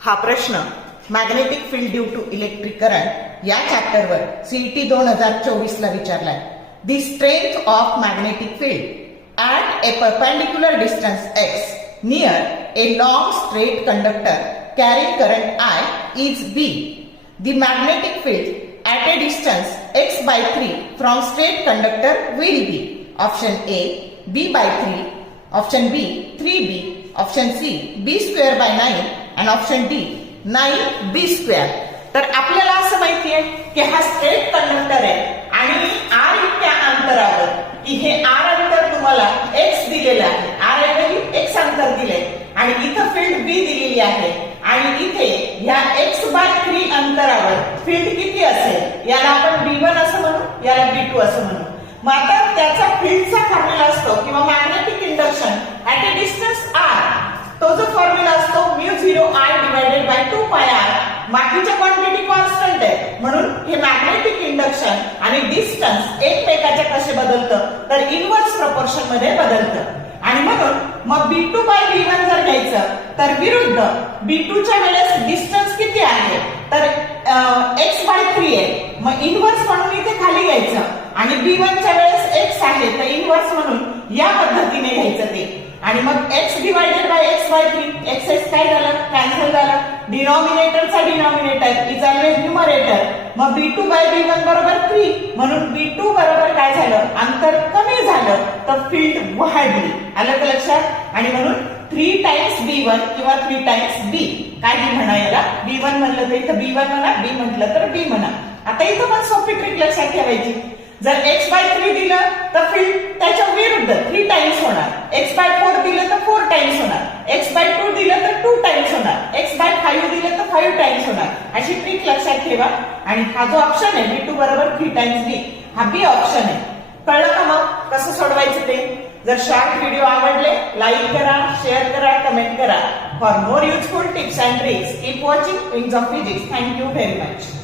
हा प्रश्न magnetic field due to electric current या चॅप्टरवर सीईटी 2024 ला विचारलाय. The strength of magnetic field at a perpendicular distance x near a long straight conductor carrying current I is B. The magnetic field at a distance x by 3 from straight conductor will be option A B by 3, option B 3B, option C B square by 9 and option D 9B square. तर आपल्याला असं माहिती आहे की हा straight conductor आहे आणि r इतक्या अंतरावर की हे r अंतर तुम्हाला x दिलेलं आहे, r ऐवजी x अंतर दिले आणि इथं फील्ड B दिलेली आहे आणि इथे ह्या x बाय 3 अंतरावर फील्ड किती असेल याला आपण B1 असं म्हणू, याला B2 असं म्हणू. मग आता त्याचा फील्डचा फॉर्म्युला असतो किंवा magnetic induction at a distance r, तो जो फॉर्म्युला असतो μ0I डिवाइडेड बाय 2 पाय r. बाकीच्या क्वांटिटी कॉन्स्टंट आहे म्हणून हे मॅग्नेटिक इंडक्शन आणि डिस्टन्स एकमेकाच्या कसे बदलतं तर इनव्हर्स प्रपोर्शन मध्ये बदलतं. आणि म्हणून मग B2 बाय B1 जर घ्यायचं तर विरुद्ध B2 च्या वेळेस डिस्टन्स किती आहे तर x बाय 3 आहे, मग इनव्हर्स म्हणून इथे खाली घ्यायचं आणि B1 च्या वेळेस x आहे तर इनव्हर्स म्हणून या पद्धतीने घ्यायचं ते. आणि मग x divided by x by 3, x काय झालं कॅन्सल झालं. डिनॉमिनेटरचा डिनॉमिनेटर इज ऑलवेज न्यूमरेटर. मग B2 बाय B1 बरोबर 3 म्हणून B2 बरोबर काय झालं अंतर कमी झालं तर फील्ड वाढली. आलं का लक्षात. आणि म्हणून 3 टाइम्स B1 किंवा 3 टाइम्स B काय म्हणा याला. B1 म्हणलं तर इथं B1 म्हणा, B म्हटलं तर B म्हणा. आता इथं पण सोपी ट्रिक लक्षात ठेवायची. जर x बाय 3 दिलं तर फील्ड त्याच्या विरुद्ध 3 टाइम्स होणार. x बाय 4 दिलं तर 4 टाइम्स होणार. x बाय 2 दिलं तर 2 टाइम्स होणार. x बाय 5 दिलं तर 5 टाइम्स होणार. अशी ट्रिक लक्षात ठेवा. आणि हा जो ऑप्शन आहे B2 बरोबर 3 टाइम्स B हा B ऑप्शन आहे. कळलं का मग कसं सोडवायचं ते. जर शॉर्ट व्हिडिओ आवडले लाईक करा, शेअर करा, कमेंट करा. For more useful tips and tricks keep watching wings of physics. Thank you very much.